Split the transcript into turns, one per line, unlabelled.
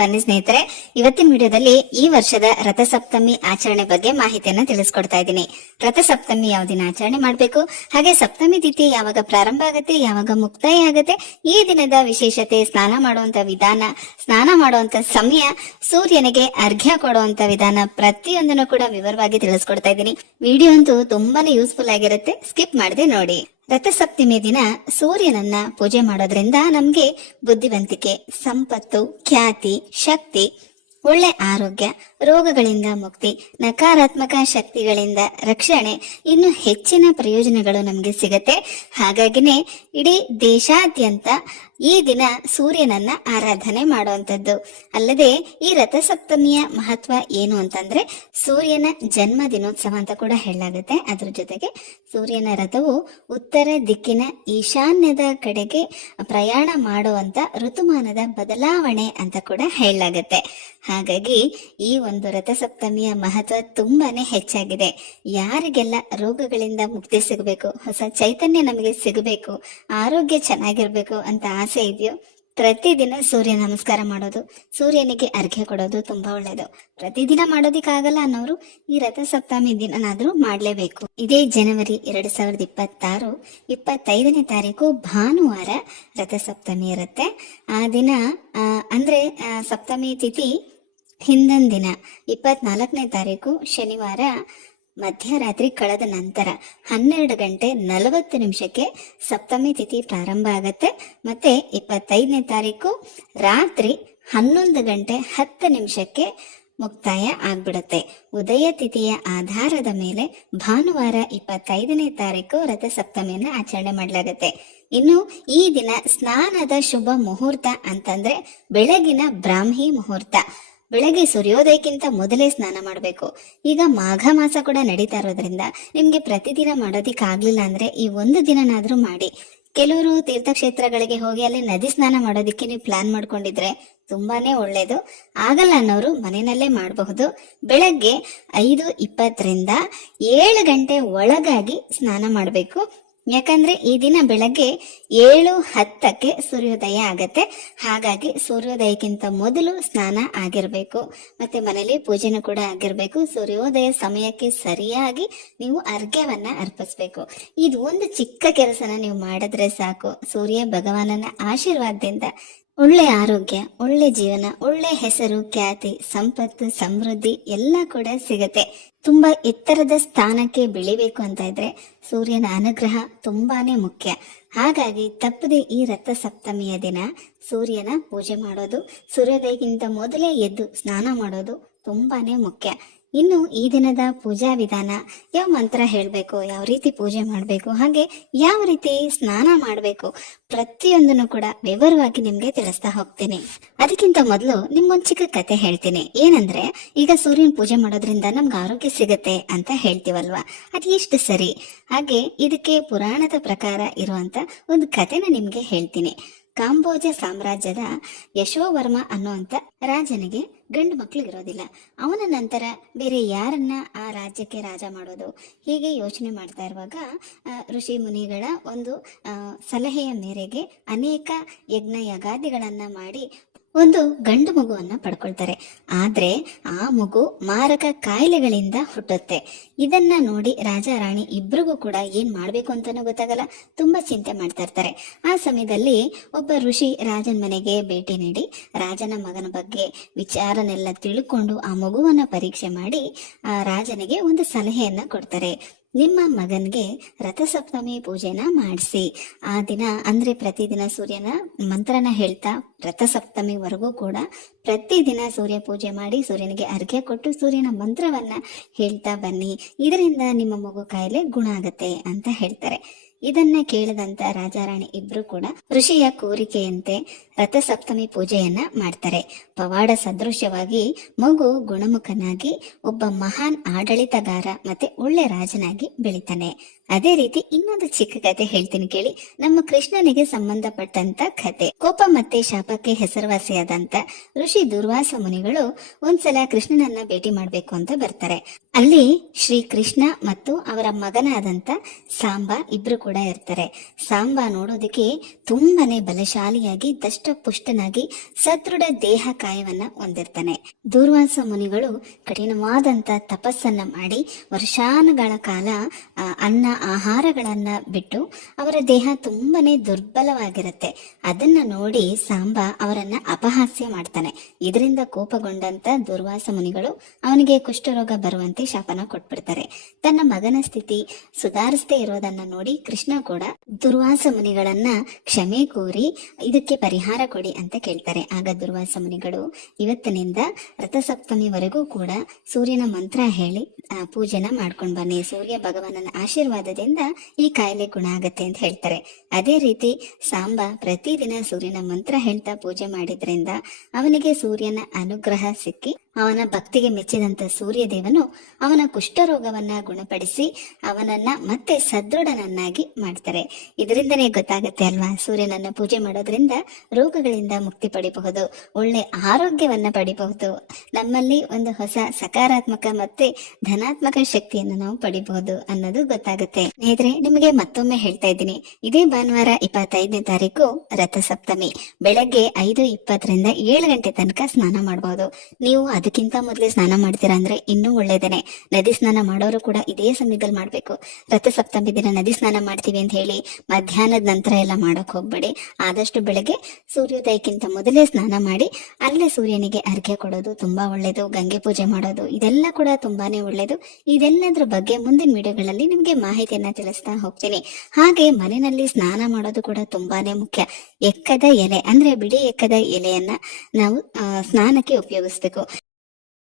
ಬನ್ನಿ ಸ್ನೇಹಿತರೆ, ಇವತ್ತಿನ ವಿಡಿಯೋದಲ್ಲಿ ಈ ವರ್ಷದ ರಥಸಪ್ತಮಿ ಆಚರಣೆ ಬಗ್ಗೆ ಮಾಹಿತಿಯನ್ನ ತಿಳಿಸ್ಕೊಡ್ತಾ ಇದ್ದೀನಿ. ರಥಸಪ್ತಮಿ ಯಾವ ದಿನ ಆಚರಣೆ ಮಾಡಬೇಕು, ಹಾಗೆ ಸಪ್ತಮಿ ತಿಥಿ ಯಾವಾಗ ಪ್ರಾರಂಭ ಆಗುತ್ತೆ, ಯಾವಾಗ ಮುಕ್ತಾಯ ಆಗುತ್ತೆ, ಈ ದಿನದ ವಿಶೇಷತೆ, ಸ್ನಾನ ಮಾಡುವಂತ ವಿಧಾನ, ಸ್ನಾನ ಮಾಡುವಂತ ಸಮಯ, ಸೂರ್ಯನಿಗೆ ಅರ್ಘ್ಯ ಕೊಡುವಂತ ವಿಧಾನ ಪ್ರತಿಯೊಂದನ್ನು ಕೂಡ ವಿವರವಾಗಿ ತಿಳಿಸ್ಕೊಡ್ತಾ ಇದ್ದೀನಿ. ವಿಡಿಯೋ ಅಂತೂ ತುಂಬಾನೇ ಯೂಸ್ಫುಲ್ ಆಗಿರುತ್ತೆ ಸ್ಕಿಪ್ ಮಾಡದೆ ನೋಡಿ. ರಥಸಪ್ತಮಿ ದಿನ ಸೂರ್ಯನನ್ನ ಪೂಜೆ ಮಾಡೋದ್ರಿಂದ ನಮ್ಗೆ ಬುದ್ಧಿವಂತಿಕೆ ಸಂಪತ್ತು ಖ್ಯಾತಿ ಶಕ್ತಿ ಒಳ್ಳೆ ಆರೋಗ್ಯ, ರೋಗಗಳಿಂದ ಮುಕ್ತಿ, ನಕಾರಾತ್ಮಕ ಶಕ್ತಿಗಳಿಂದ ರಕ್ಷಣೆ ಇನ್ನು ಹೆಚ್ಚಿನ ಪ್ರಯೋಜನಗಳು ನಮಗೆ ಸಿಗತ್ತೆ. ಹಾಗಾಗಿನೇ ಇಡೀ ದೇಶಾದ್ಯಂತ ಈ ದಿನ ಸೂರ್ಯನನ್ನ ಆರಾಧನೆ ಮಾಡುವಂಥದ್ದು. ಅಲ್ಲದೆ ಈ ರಥಸಪ್ತಮಿಯ ಮಹತ್ವ ಏನು ಅಂತಂದ್ರೆ ಸೂರ್ಯನ ಜನ್ಮ ದಿನೋತ್ಸವ ಅಂತ ಕೂಡ ಹೇಳಲಾಗುತ್ತೆ. ಅದ್ರ ಜೊತೆಗೆ ಸೂರ್ಯನ ರಥವು ಉತ್ತರ ದಿಕ್ಕಿನ ಈಶಾನ್ಯದ ಕಡೆಗೆ ಪ್ರಯಾಣ ಮಾಡುವಂತ ಋತುಮಾನದ ಬದಲಾವಣೆ ಅಂತ ಕೂಡ ಹೇಳಲಾಗುತ್ತೆ. ಹಾಗಾಗಿ ಈ ಒಂದು ರಥಸಪ್ತಮಿಯ ಮಹತ್ವ ತುಂಬಾನೇ ಹೆಚ್ಚಾಗಿದೆ. ಯಾರಿಗೆಲ್ಲ ರೋಗಗಳಿಂದ ಮುಕ್ತಿ ಸಿಗಬೇಕು, ಹೊಸ ಚೈತನ್ಯ ನಮಗೆ ಸಿಗಬೇಕು, ಆರೋಗ್ಯ ಚೆನ್ನಾಗಿರ್ಬೇಕು ಅಂತ ಆಸೆ ಇದೆಯೋ, ಪ್ರತಿದಿನ ಸೂರ್ಯ ನಮಸ್ಕಾರ ಮಾಡೋದು, ಸೂರ್ಯನಿಗೆ ಅರ್ಘ್ಯ ಕೊಡೋದು ತುಂಬಾ ಒಳ್ಳೇದು. ಪ್ರತಿದಿನ ಮಾಡೋದಿಕ್ಕಾಗಲ್ಲ ಅನ್ನೋರು ಈ ರಥಸಪ್ತಮಿ ದಿನನಾದ್ರೂ ಮಾಡ್ಲೇಬೇಕು. ಇದೇ ಜನವರಿ ಎರಡ್ ಸಾವಿರದ ಇಪ್ಪತ್ತಾರು, ಇಪ್ಪತ್ತೈದನೇ ತಾರೀಕು ಭಾನುವಾರ ರಥಸಪ್ತಮಿ ಇರುತ್ತೆ. ಆ ದಿನ ಅಂದ್ರೆ ಸಪ್ತಮಿ ತಿಥಿ ಹಿಂದಿನ ದಿನ, ಇಪ್ಪತ್ನಾಲ್ಕನೇ ತಾರೀಕು, ಶನಿವಾರ ಮಧ್ಯರಾತ್ರಿ ಕಳೆದ ನಂತರ ಹನ್ನೆರಡು ಗಂಟೆ ನಲವತ್ತು ನಿಮಿಷಕ್ಕೆ ಸಪ್ತಮಿ ತಿಥಿ ಪ್ರಾರಂಭ ಆಗತ್ತೆ. ಮತ್ತೆ ಇಪ್ಪತ್ತೈದನೇ ತಾರೀಕು ರಾತ್ರಿ ಹನ್ನೊಂದು ಗಂಟೆ ಹತ್ತು ನಿಮಿಷಕ್ಕೆ ಮುಕ್ತಾಯ ಆಗ್ಬಿಡುತ್ತೆ. ಉದಯ ತಿಥಿಯ ಆಧಾರದ ಮೇಲೆ ಭಾನುವಾರ ಇಪ್ಪತ್ತೈದನೇ ತಾರೀಕು ರಥಸಪ್ತಮಿಯನ್ನ ಆಚರಣೆ ಮಾಡಲಾಗುತ್ತೆ. ಇನ್ನು ಈ ದಿನ ಸ್ನಾನದ ಶುಭ ಮುಹೂರ್ತ ಅಂತಂದ್ರೆ ಬೆಳಗಿನ ಬ್ರಾಹ್ಮಿ ಮುಹೂರ್ತ. ಬೆಳಗ್ಗೆ ಸೂರ್ಯೋದಯಕ್ಕಿಂತ ಮೊದಲೇ ಸ್ನಾನ ಮಾಡಬೇಕು. ಈಗ ಮಾಘ ಮಾಸ ಕೂಡ ನಡೀತಾ ಇರೋದ್ರಿಂದ ನಿಮ್ಗೆ ಪ್ರತಿದಿನ ಮಾಡೋದಿಕ್ ಆಗ್ಲಿಲ್ಲ ಅಂದ್ರೆ ಈ ಒಂದು ದಿನನಾದ್ರೂ ಮಾಡಿ. ಕೆಲವರು ತೀರ್ಥಕ್ಷೇತ್ರಗಳಿಗೆ ಹೋಗಿ ಅಲ್ಲಿ ನದಿ ಸ್ನಾನ ಮಾಡೋದಿಕ್ಕೆ ನೀವು ಪ್ಲಾನ್ ಮಾಡ್ಕೊಂಡಿದ್ರೆ ತುಂಬಾನೇ ಒಳ್ಳೇದು. ಆಗಲ್ಲ ಅನ್ನೋರು ಮನೆಯಲ್ಲೇ ಮಾಡಬಹುದು. ಬೆಳಗ್ಗೆ ಐದು ಇಪ್ಪತ್ತರಿಂದ ಏಳು ಗಂಟೆ ಒಳಗಾಗಿ ಸ್ನಾನ ಮಾಡಬೇಕು. ಯಾಕಂದ್ರೆ ಈ ದಿನ ಬೆಳಗ್ಗೆ ಏಳು ಹತ್ತಕ್ಕೆ ಸೂರ್ಯೋದಯ ಆಗತ್ತೆ. ಹಾಗಾಗಿ ಸೂರ್ಯೋದಯಕ್ಕಿಂತ ಮೊದಲು ಸ್ನಾನ ಆಗಿರಬೇಕು. ಮತ್ತೆ ಮನೇಲಿ ಪೂಜೆನೂ ಕೂಡ ಆಗಿರಬೇಕು. ಸೂರ್ಯೋದಯ ಸಮಯಕ್ಕೆ ಸರಿಯಾಗಿ ನೀವು ಅರ್ಘ್ಯವನ್ನ ಅರ್ಪಿಸ್ಬೇಕು. ಇದು ಒಂದು ಚಿಕ್ಕ ಕೆಲಸನ ನೀವು ಮಾಡಿದ್ರೆ ಸಾಕು. ಸೂರ್ಯ ಭಗವಾನನ ಆಶೀರ್ವಾದದಿಂದ ಒಳ್ಳೆ ಆರೋಗ್ಯ, ಒಳ್ಳೆ ಜೀವನ, ಒಳ್ಳೆ ಹೆಸರು, ಖ್ಯಾತಿ, ಸಂಪತ್ತು, ಸಮೃದ್ಧಿ ಎಲ್ಲ ಕೂಡ ಸಿಗತ್ತೆ. ತುಂಬಾ ಎತ್ತರದ ಸ್ಥಾನಕ್ಕೆ ಬೆಳಿಬೇಕು ಅಂತ ಇದ್ರೆ ಸೂರ್ಯನ ಅನುಗ್ರಹ ತುಂಬಾನೇ ಮುಖ್ಯ. ಹಾಗಾಗಿ ತಪ್ಪದೆ ಈ ರಥ ಸಪ್ತಮಿಯ ದಿನ ಸೂರ್ಯನ ಪೂಜೆ ಮಾಡೋದು, ಸೂರ್ಯೋದಯಕ್ಕಿಂತ ಮೊದಲೇ ಎದ್ದು ಸ್ನಾನ ಮಾಡೋದು ತುಂಬಾನೇ ಮುಖ್ಯ. ಇನ್ನು ಈ ದಿನದ ಪೂಜಾ ವಿಧಾನ ಯಾವ ಮಂತ್ರ ಹೇಳಬೇಕು, ಯಾವ ರೀತಿ ಪೂಜೆ ಮಾಡಬೇಕು, ಹಾಗೆ ಯಾವ ರೀತಿ ಸ್ನಾನ ಮಾಡಬೇಕು ಪ್ರತಿಯೊಂದನ್ನು ಕೂಡ ವಿವರವಾಗಿ ನಿಮ್ಗೆ ತಿಳಿಸ್ತಾ ಹೋಗ್ತೀನಿ. ಅದಕ್ಕಿಂತ ಮೊದಲು ನಿಮ್ಗೊಂದ್ ಚಿಕ್ಕ ಕತೆ ಹೇಳ್ತೀನಿ. ಏನಂದ್ರೆ, ಈಗ ಸೂರ್ಯನ ಪೂಜೆ ಮಾಡೋದ್ರಿಂದ ನಮ್ಗೆ ಆರೋಗ್ಯ ಸಿಗುತ್ತೆ ಅಂತ ಹೇಳ್ತೀವಲ್ವಾ? ಅದು ಎಷ್ಟು ಸರಿ? ಹಾಗೆ ಇದಕ್ಕೆ ಪುರಾಣದ ಪ್ರಕಾರ ಇರುವಂತ ಒಂದು ಕತೆನ ನಿಮ್ಗೆ ಹೇಳ್ತೀನಿ. ಕಾಂಬೋಜ ಸಾಮ್ರಾಜ್ಯದ ಯಶೋವರ್ಮ ಅನ್ನುವಂತ ರಾಜನಿಗೆ ಗಂಡು ಮಕ್ಳು ಇರೋದಿಲ್ಲ. ಅವನ ನಂತರ ಬೇರೆ ಯಾರನ್ನ ಆ ರಾಜ್ಯಕ್ಕೆ ರಾಜ ಮಾಡೋದು ಹೀಗೆ ಯೋಚನೆ ಮಾಡ್ತಾ ಇರುವಾಗ ಋಷಿ ಮುನಿಗಳ ಒಂದು ಸಲಹೆಯ ಮೇರೆಗೆ ಅನೇಕ ಯಜ್ಞ ಯಗಾದಿಗಳನ್ನ ಮಾಡಿ ಒಂದು ಗಂಡು ಮಗುವನ್ನ ಪಡ್ಕೊಳ್ತಾರೆ. ಆದ್ರೆ ಆ ಮಗು ಮಾರಕ ಕಾಯಿಲೆಗಳಿಂದ ಹುಟ್ಟುತ್ತೆ. ಇದನ್ನ ನೋಡಿ ರಾಜ, ರಾಣಿ ಇಬ್ರಿಗೂ ಕೂಡ ಏನ್ ಮಾಡ್ಬೇಕು ಅಂತಾನೂ ಗೊತ್ತಾಗಲ್ಲ. ತುಂಬಾ ಚಿಂತೆ ಮಾಡ್ತಾ ಇರ್ತಾರೆ. ಆ ಸಮಯದಲ್ಲಿ ಒಬ್ಬ ಋಷಿ ರಾಜನ ಮನೆಗೆ ಭೇಟಿ ನೀಡಿ ರಾಜನ ಮಗನ ಬಗ್ಗೆ ವಿಚಾರನೆಲ್ಲ ತಿಳ್ಕೊಂಡು ಆ ಮಗುವನ್ನ ಪರೀಕ್ಷೆ ಮಾಡಿ ಆ ರಾಜನಿಗೆ ಒಂದು ಸಲಹೆಯನ್ನ ಕೊಡ್ತಾರೆ. ನಿಮ್ಮ ಮಗನ್ಗೆ ರಥಸಪ್ತಮಿ ಪೂಜೆನ ಮಾಡಿಸಿ. ಆ ದಿನ, ಅಂದ್ರೆ ಪ್ರತಿದಿನ ಸೂರ್ಯನ ಮಂತ್ರನ ಹೇಳ್ತಾ ರಥಸಪ್ತಮಿವರೆಗೂ ಕೂಡ ಪ್ರತಿದಿನ ಸೂರ್ಯ ಪೂಜೆ ಮಾಡಿ ಸೂರ್ಯನಿಗೆ ಅರ್ಘ್ಯ ಕೊಟ್ಟು ಸೂರ್ಯನ ಮಂತ್ರವನ್ನ ಹೇಳ್ತಾ ಬನ್ನಿ. ಇದರಿಂದ ನಿಮ್ಮ ಮಗು ಕಾಯಿಲೆ ಗುಣ ಆಗತ್ತೆ ಅಂತ ಹೇಳ್ತಾರೆ. ಇದನ್ನ ಕೇಳಿದಂತ ರಾಜಾರಾಣಿ ಇಬ್ರು ಕೂಡ ಋಷಿಯ ಕೋರಿಕೆಯಂತೆ ರಥಸಪ್ತಮಿ ಪೂಜೆಯನ್ನ ಮಾಡ್ತಾರೆ. ಪವಾಡ ಸದೃಶ್ಯವಾಗಿ ಮಗು ಗುಣಮುಖನಾಗಿ ಒಬ್ಬ ಮಹಾನ್ ಆಡಳಿತಗಾರ ಮತ್ತೆ ಒಳ್ಳೆ ರಾಜನಾಗಿ ಬೆಳಿತಾನೆ. ಅದೇ ರೀತಿ ಇನ್ನೊಂದು ಚಿಕ್ಕ ಕತೆ ಹೇಳ್ತೀನಿ ಕೇಳಿ. ನಮ್ಮ ಕೃಷ್ಣನಿಗೆ ಸಂಬಂಧಪಟ್ಟಂತ ಕತೆ. ಕೋಪ ಮತ್ತೆ ಶಾಪಕ್ಕೆ ಹೆಸರುವಾಸಿಯಾದಂತ ಋಷಿ ದುರ್ವಾಸ ಮುನಿಗಳು ಒಂದ್ಸಲ ಕೃಷ್ಣನನ್ನ ಭೇಟಿ ಮಾಡ್ಬೇಕು ಅಂತ ಬರ್ತಾರೆ. ಅಲ್ಲಿ ಶ್ರೀ ಕೃಷ್ಣ ಮತ್ತು ಅವರ ಮಗನಾದಂತ ಸಾಂಬ ಇಬ್ರು ಕೂಡ ಇರ್ತಾರೆ. ಸಾಂಬ ನೋಡೋದಕ್ಕೆ ತುಂಬಾನೇ ಬಲಶಾಲಿಯಾಗಿ ದಷ್ಟ ಪುಷ್ಟನಾಗಿ ಸದೃಢ ದೇಹ ಕಾಯವನ್ನ ಹೊಂದಿರ್ತಾನೆ. ದೂರ್ವಾಸ ಮುನಿಗಳು ಕಠಿಣವಾದಂತ ತಪಸ್ಸನ್ನ ಮಾಡಿ ವರ್ಷಾನುಗಳ ಕಾಲ ಆ, ಅನ್ನ ಆಹಾರಗಳನ್ನ ಬಿಟ್ಟು ಅವರ ದೇಹ ತುಂಬಾನೇ ದುರ್ಬಲವಾಗಿರುತ್ತೆ. ಅದನ್ನ ನೋಡಿ ಸಾಂಬ ಅವರನ್ನ ಅಪಹಾಸ್ಯ ಮಾಡ್ತಾನೆ. ಇದರಿಂದ ಕೋಪಗೊಂಡಂತ ದುರ್ವಾಸ ಮುನಿಗಳು ಅವನಿಗೆ ಕುಷ್ಠರೋಗ ಬರುವಂತೆ ಶಾಪನ ಕೊಟ್ಬಿಡ್ತಾರೆ. ತನ್ನ ಮಗನ ಸ್ಥಿತಿ ಸುಧಾರಿಸದೇ ಇರೋದನ್ನ ನೋಡಿ ಕೃಷ್ಣ ಕೂಡ ದುರ್ವಾಸ ಮುನಿಗಳನ್ನ ಕ್ಷಮೆ ಕೋರಿ ಇದಕ್ಕೆ ಪರಿಹಾರ ಕೊಡಿ ಅಂತ ಕೇಳ್ತಾರೆ. ಆಗ ದುರ್ವಾಸ ಮುನಿಗಳು ಇವತ್ತಿನಿಂದ ರಥಸಪ್ತಮಿವರೆಗೂ ಕೂಡ ಸೂರ್ಯನ ಮಂತ್ರ ಹೇಳಿ ಪೂಜೆನ ಮಾಡ್ಕೊಂಡು ಬನ್ನಿ. ಸೂರ್ಯ ಭಗವಾನನ ಆಶೀರ್ವಾದದಿಂದ ಈ ಕಾಯಿಲೆ ಗುಣ ಆಗತ್ತೆ ಅಂತ ಹೇಳ್ತಾರೆ. ಅದೇ ರೀತಿ ಸಾಂಬ ಪ್ರತಿದಿನ ಸೂರ್ಯನ ಮಂತ್ರ ಹೇಳ್ತಾ ಪೂಜೆ ಮಾಡಿದ್ರಿಂದ ಅವನಿಗೆ ಸೂರ್ಯನ ಅನುಗ್ರಹ ಸಿಕ್ಕಿ ಅವನ ಭಕ್ತಿಗೆ ಮೆಚ್ಚಿದಂತ ಸೂರ್ಯದೇವನು ಅವನ ಕುಷ್ಠರೋಗವನ್ನ ಗುಣಪಡಿಸಿ ಅವನನ್ನ ಮತ್ತೆ ಸದೃಢನನ್ನಾಗಿ ಮಾಡ್ತಾರೆ. ಇದರಿಂದನೇ ಗೊತ್ತಾಗುತ್ತೆ ಅಲ್ವಾ? ಸೂರ್ಯನನ್ನ ಪೂಜೆ ಮಾಡೋದ್ರಿಂದ ರೋಗಗಳಿಂದ ಮುಕ್ತಿ ಪಡಿಬಹುದು, ಒಳ್ಳೆ ಆರೋಗ್ಯವನ್ನ ಪಡಿಬಹುದು, ನಮ್ಮಲ್ಲಿ ಒಂದು ಹೊಸ ಸಕಾರಾತ್ಮಕ ಮತ್ತೆ ಧನಾತ್ಮಕ ಶಕ್ತಿಯನ್ನು ನಾವು ಪಡಿಬಹುದು ಅನ್ನೋದು ಗೊತ್ತಾಗುತ್ತೆ. ಸ್ನೇಹಿತರೆ, ನಿಮಗೆ ಮತ್ತೊಮ್ಮೆ ಹೇಳ್ತಾ ಇದ್ದೀನಿ. ಇದೇ ಭಾನುವಾರ ಇಪ್ಪತ್ತೈದನೇ ತಾರೀಕು ರಥಸಪ್ತಮಿ. ಬೆಳಗ್ಗೆ ಐದು ಇಪ್ಪತ್ತರಿಂದ ಏಳು ಗಂಟೆ ತನಕ ಸ್ನಾನ ಮಾಡಬಹುದು ನೀವು ಅದಕ್ಕಿಂತ ಮೊದಲೇ ಸ್ನಾನ ಮಾಡ್ತೀರಾ ಅಂದ್ರೆ ಇನ್ನೂ ಒಳ್ಳೇದೇನೆ. ನದಿ ಸ್ನಾನ ಮಾಡೋರು ಕೂಡ ಇದೇ ಸಮಯದಲ್ಲಿ ಮಾಡ್ಬೇಕು. ರಥಸಪ್ತಮಿ ದಿನ ನದಿ ಸ್ನಾನ ಮಾಡ್ತೀವಿ ಅಂತ ಹೇಳಿ ಮಧ್ಯಾಹ್ನದ ನಂತರ ಎಲ್ಲ ಮಾಡಕ್ ಹೋಗ್ಬೇಡಿ. ಆದಷ್ಟು ಬೆಳಗ್ಗೆ ಸೂರ್ಯೋದಯಕ್ಕಿಂತ ಮೊದಲೇ ಸ್ನಾನ ಮಾಡಿ ಅಲ್ಲೇ ಸೂರ್ಯನಿಗೆ ಅರ್ಘ್ಯ ಕೊಡೋದು ತುಂಬಾ ಒಳ್ಳೇದು. ಗಂಗೆ ಪೂಜೆ ಮಾಡೋದು ಇದೆಲ್ಲ ಕೂಡ ತುಂಬಾನೇ ಒಳ್ಳೇದು. ಇದೆಲ್ಲದ್ರ ಬಗ್ಗೆ ಮುಂದಿನ ವಿಡಿಯೋಗಳಲ್ಲಿ ನಿಮ್ಗೆ ಮಾಹಿತಿಯನ್ನ ತಿಳಿಸ್ತಾ ಹೋಗ್ತೀನಿ. ಹಾಗೆ ಮನೆಯಲ್ಲಿ ಸ್ನಾನ ಮಾಡೋದು ಕೂಡ ತುಂಬಾನೇ ಮುಖ್ಯ. ಎಕ್ಕದ ಎಲೆ ಅಂದ್ರೆ ಬಿಳಿ ಎಕ್ಕದ ಎಲೆಯನ್ನ ನಾವು ಸ್ನಾನಕ್ಕೆ ಉಪಯೋಗಿಸ್ಬೇಕು.